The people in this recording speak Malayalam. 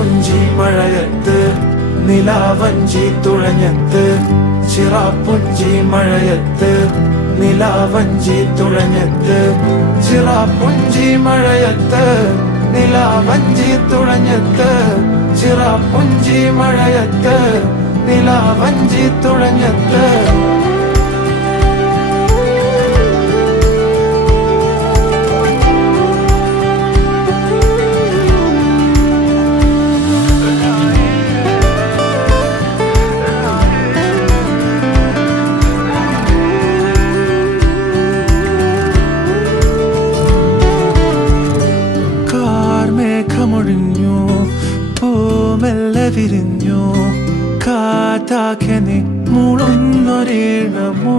ചിറാപ്പുഞ്ചി മഴയത്ത് നിലാവഞ്ചി തുഴഞ്ഞത്ത് ചിറാപ്പുഞ്ചി മഴയത്ത് നിലാവഞ്ചി തുഴഞ്ഞത്ത് ചിറാപ്പുഞ്ചി മഴയത്ത് നിലാവഞ്ചി തുഴഞ്ഞത്ത് ചിറാപ്പുഞ്ചി മഴയത്ത് നിലാവഞ്ചി തുഴഞ്ഞത്ത് മേഘമൊഴിഞ്ഞു പൂമെല്ലെ വിരിഞ്ഞു കാറ്റാകെ നീ മൂളുന്നൊരീണമോ